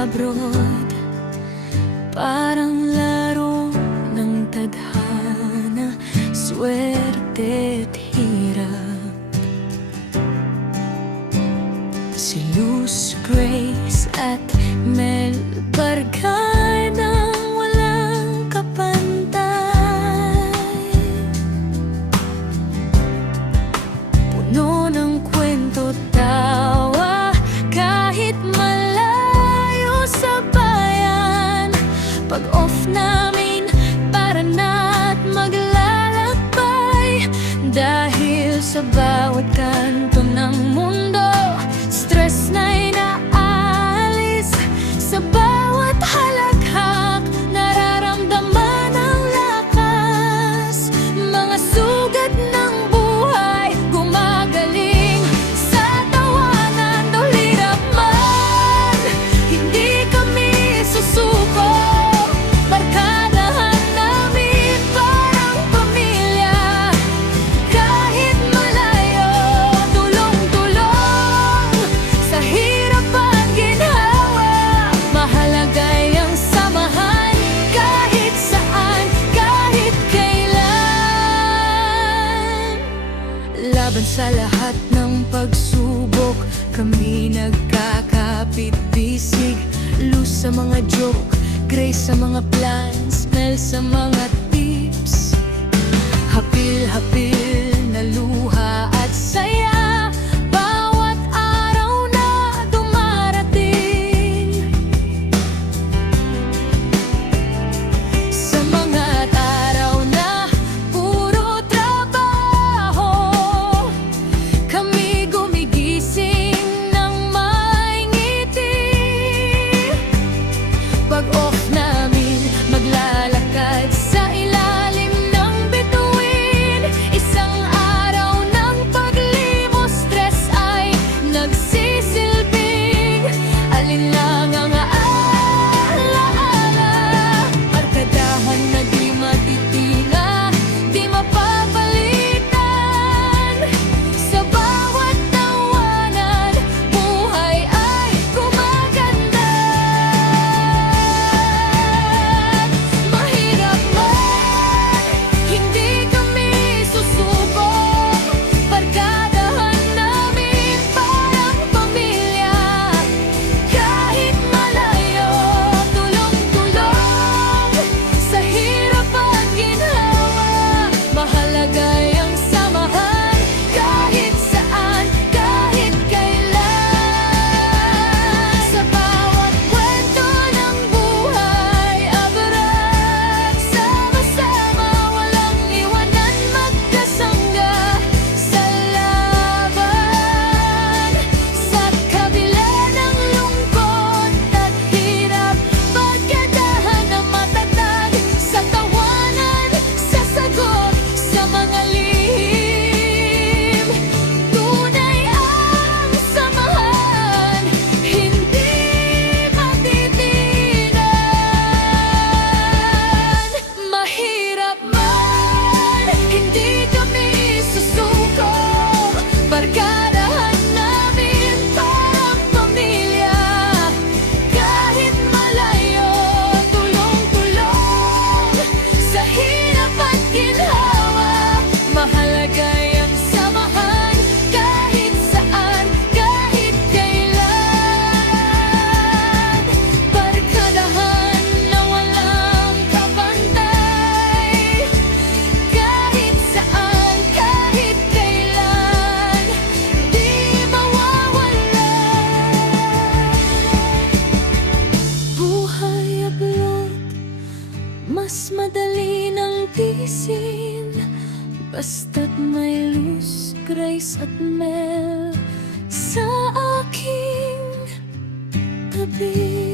abroad, parang laro ng tadhana, swerte't hirap. Si Luz Grace at Mel Barganang walang kapantay, puno ng kwento, tawa, kahit malayo sa bayan. Pag off namin, para na't maglalakbay, dahil sa bawat kanto ng mundo, stress na'y naalis. Sa bawat halakhak, nararamdaman ang lakas. Mga sugat ng buhay, gumagaling sa tawanan. Though hirap man, hindi kami susuko. Barkadahan namin parang pamilya. Kahit malayo, tulong-tulong sa hirap at ginhawa. Mahalaga ang samahan, kahit saan, kahit kailan. Laban sa lahat ng pagsubok, kami nagkakapit-bisig. Luz sa mga joke, Grace sa mga plans, Mel sa mga tips. Hapil-hapil na luha at saya, bawat araw na dumarating. Sa mga araw na puro trabaho, kami gumigising ng may ngiti. Pag off namin, maglalakad sa ilalim ng bituin. Isang araw ng paglimos, stress ay nagsisilbing alinlangang alaala. Barkadahan na di matitinag, di mapapalitan. Sa bawat tawanan, buhay ay gumaganda. Mahirap man, hindi kami susuko. Barkadahan namin parang pamilya. Kahit malayo, tulong-tulong sa hirap at ginhawa. Mahalaga ang samahan, kahit saan, kahit kailan. Sa bawat kwento ng buhay, abrat, sama-sama, walang iwanan, magkasangga sa laban. Sa kabila ng lungkot at hirap, barkadahan na matatag. Sa tawanan, sa sagot, sa mga lihim, tunay ang samahan, hindi matitinan. Mahirap man, hindi kami susuko. Barkadahan namin parang pamilya. Kahit malayo, tulong-tulong sa hirap at ginhawa. Mahalaga ang samahan, kahit saan, kahit kailan. Barkadahan na walang kapantay. Kahit saan, kahit kailan, di mawawala. Buhay ablot, mas madali ng tisin. Basta't may Luz, Grace at Mel sa aking tabi.